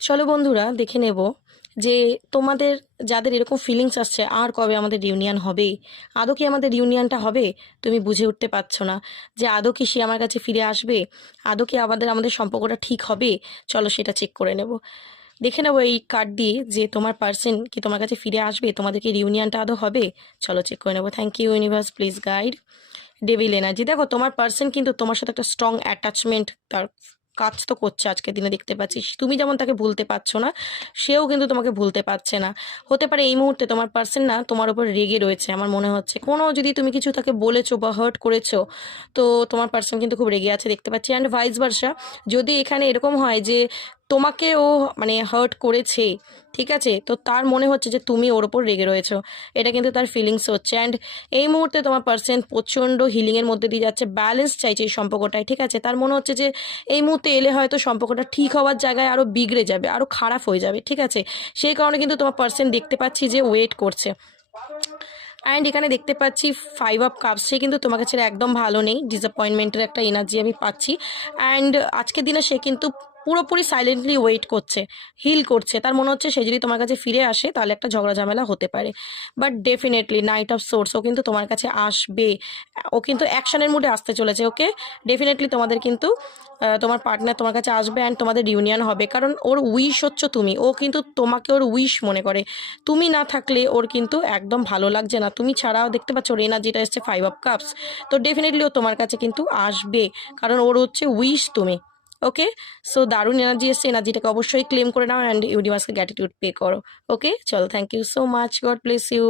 চলো বন্ধুরা দেখে নেব যে তোমাদের যাদের এরকম ফিলিংস আসছে আর কবে আমাদের রিউনিয়ন হবে। আদৌ কি আমাদের রিউনিয়নটা হবে? তুমি বুঝে উঠতে পারছো না যে আদৌ কি সে আমার কাছে ফিরে আসবে, আদৌ কি আমাদের সম্পর্কটা ঠিক হবে। চলো সেটা চেক করে নেব, দেখে নেবো এই কার্ড দিয়ে যে তোমার পার্সন কি তোমার কাছে ফিরে আসবে, তোমাদের কি রিউনিয়নটা আদৌ হবে। চলো চেক করে নেবো। Thank you universe, please guide. Devil energy, দেখো তোমার পার্সন কিন্তু তোমার সাথে একটা স্ট্রং অ্যাটাচমেন্ট তার কাজ তো করছে আজকের দিনে দেখতে পাচ্ছি। তুমি যেমন তাকে ভুলতে পারছো না, সেও কিন্তু তোমাকে ভুলতে পারছে না। হতে পারে এই মুহূর্তে তোমার পার্সন না তোমার উপর রেগে রয়েছে, আমার মনে হচ্ছে কোনো যদি তুমি কিছু তাকে বলেছো বা হার্ট করেছো, তো তোমার পার্সন কিন্তু খুব রেগে আছে দেখতে পাচ্ছি। অ্যান্ড ভাইস ভার্সা, যদি এখানে এরকম হয় যে তোমাকে ও মানে হার্ট করেছে, ঠিক আছে, তো তার মনে হচ্ছে যে তুমি ওর ওপর রেগে রয়েছো, এটা কিন্তু তার ফিলিংস হচ্ছে। অ্যান্ড এই মুহূর্তে তোমার পার্সন প্রচণ্ড হিলিংয়ের মধ্যে দিয়ে যাচ্ছে, ব্যালেন্স চাইছে এই সম্পর্কটায়, ঠিক আছে। তার মনে হচ্ছে যে এই মুহূর্তে এলে হয়তো সম্পর্কটা ঠিক হওয়ার জায়গায় আরও বিগড়ে যাবে, আরও খারাপ হয়ে যাবে, ঠিক আছে। সেই কারণে কিন্তু তোমার পার্সন দেখতে পাচ্ছি যে ওয়েট করছে। অ্যান্ড এখানে দেখতে পাচ্ছি 5 অফ কাপস, সে কিন্তু তোমাকে ছেড়ে একদম ভালো নেই, ডিসঅ্যাপয়েন্টমেন্টের একটা এনার্জি আমি পাচ্ছি। অ্যান্ড আজকের দিনে সে কিন্তু পুরোপুরি সাইলেন্টলি ওয়েট করছে, হিল করছে। তার মনে হচ্ছে সে যদি তোমার কাছে ফিরে আসে তাহলে একটা ঝগড়া ঝামেলা হতে পারে, বাট ডেফিনেটলি নাইট অফ সোর্স ও কিন্তু তোমার কাছে আসবে। ও কিন্তু অ্যাকশনের মুডে আসতে চলেছে, ওকে। ডেফিনেটলি তোমাদের কিন্তু তোমার পার্টনার তোমার কাছে আসবে অ্যান্ড তোমাদের ইউনিয়ন হবে, কারণ ওর উইশ হচ্ছে তুমি। ও কিন্তু তোমাকে ওর উইশ মনে করে, তুমি না থাকলে ওর কিন্তু একদম ভালো লাগছে না। তুমি ছাড়াও দেখতে পাচ্ছ ওর এনার্জিটা এসছে 5 অফ কাপস, তো ডেফিনেটলি ও তোমার কাছে কিন্তু আসবে, কারণ ওর হচ্ছে উইশ তুমি। ওকে, সো দারুণ এনার্জি এসছে, এনার্জিটাকে অবশ্যই ক্লেম করে নাও অ্যান্ড ইউনিভার্সকে গ্র্যাটিটিউড পে করো। ওকে চলো, thank you so much, God bless you.